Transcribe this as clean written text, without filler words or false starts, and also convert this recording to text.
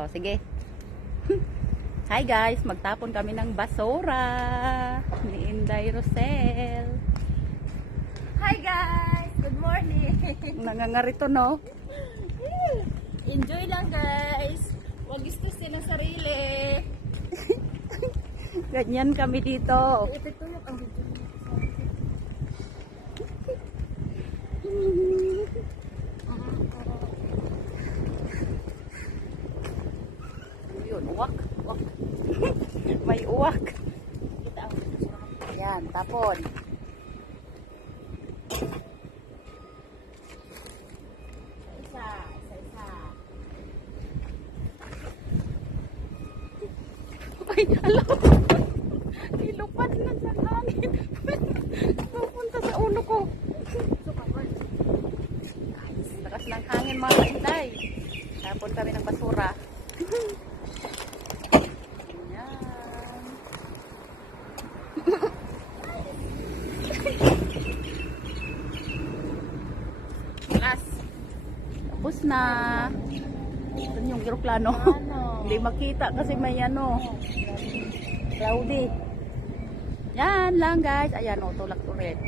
Oh, sige. Hi guys, magtapon kami ng basura ni Inday Rosel. Hi guys! Good morning! Nangangarito, no? Enjoy lang guys! Huwag istusin ang sarili! Ganyan kami dito. Ito yung ang video niya. Ano yun? Uwak? Uwak. May uwak. Kita ang Ayan, tapon. isa. Ay, alam. Ilupad na sa hangin. Pupunta sa ulo ko. Guys, lakas ng hangin mga Inday. Tapon kami ng basura. Ayan. Lakas. Tapos na. Ito yung eroplano. Hindi makita kasi may ano. Cloudy. Yan lang guys. Ayan o, tulak ulit.